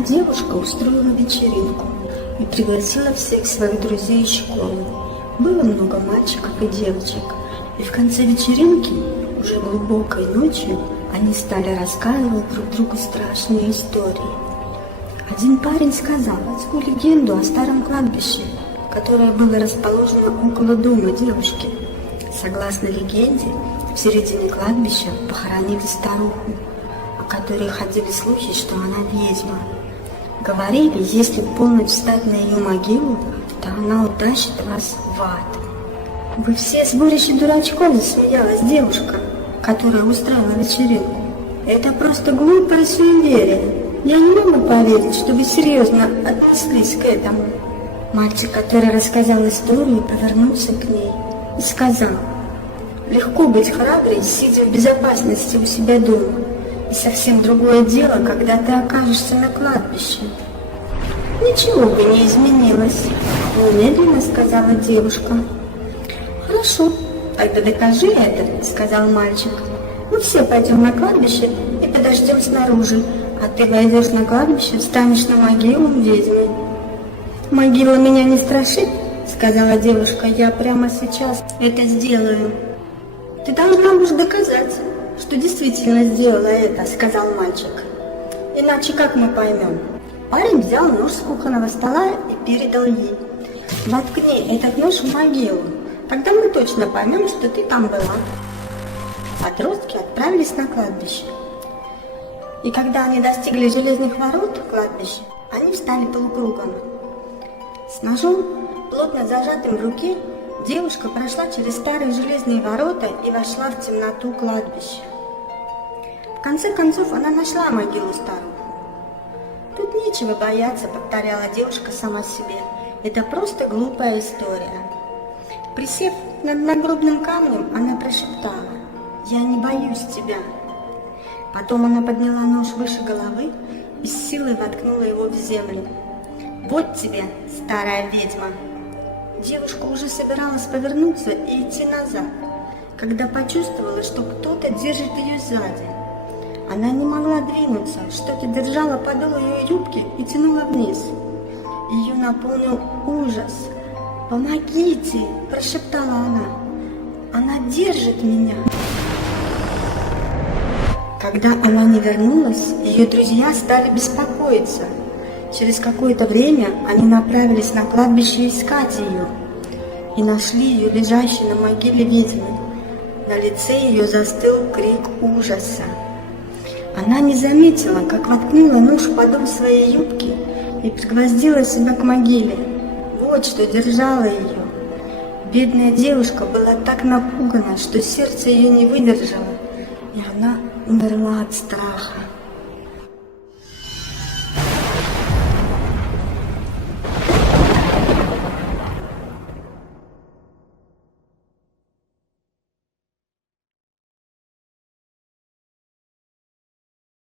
Одна девушка устроила вечеринку и пригласила всех своих друзей из школы. Было много мальчиков и девочек, и в конце вечеринки, уже глубокой ночью, они стали рассказывать друг другу страшные истории. Один парень сказал отцу легенду о старом кладбище, которое было расположено около дома девушки. Согласно легенде, в середине кладбища похоронили старуху, о которой ходили слухи, что она ведьма. Говорили, если в полночь встать на ее могилу, то она утащит вас в ад. «Вы все сборище дурачков», — засмеялась девушка, которая устроила вечеринку. «Это просто глупое суеверие. Я не могу поверить, что вы серьезно отнеслись к этому». Мальчик, который рассказал историю, повернулся к ней и сказал: «Легко быть храброй, сидя в безопасности у себя дома, и совсем другое дело, когда ты окажешься на кладбище». «Ничего бы не изменилось», — немедленно сказала девушка. «Хорошо, тогда докажи это», — сказал мальчик. «Мы все пойдем на кладбище и подождем снаружи, а ты войдешь на кладбище, встанешь на могилу ведьмы». «Могила меня не страшит», — сказала девушка. «Я прямо сейчас это сделаю». «Ты должна будешь доказать, что действительно сделала это», — сказал мальчик. «Иначе как мы поймем?» Парень взял нож с кухонного стола и передал ей. «Воткни этот нож в могилу, тогда мы точно поймем, что ты там была». Подростки отправились на кладбище. И когда они достигли железных ворот кладбища, они встали полукругом. С ножом, плотно зажатым в руке, девушка прошла через старые железные ворота и вошла в темноту кладбища. В конце концов, она нашла могилу старуху. «Тут нечего бояться», — повторяла девушка сама себе. «Это просто глупая история». Присев над надгробным камнем, она прошептала: «Я не боюсь тебя». Потом она подняла нож выше головы и с силой воткнула его в землю. «Вот тебе, старая ведьма!» Девушка уже собиралась повернуться и идти назад, когда почувствовала, что кто-то держит ее сзади. Она не могла двинуться, что-то держало подол ее юбки и тянуло вниз. Ее наполнил ужас. «Помогите!» – прошептала она. «Она держит меня!» Когда она не вернулась, ее друзья стали беспокоиться. Через какое-то время они направились на кладбище искать ее и нашли ее лежащей на могиле ведьмы. На лице ее застыл крик ужаса. Она не заметила, как воткнула нож в подол своей юбки и пригвоздила себя к могиле. Вот что держало ее. Бедная девушка была так напугана, что сердце ее не выдержало, и она умерла от страха.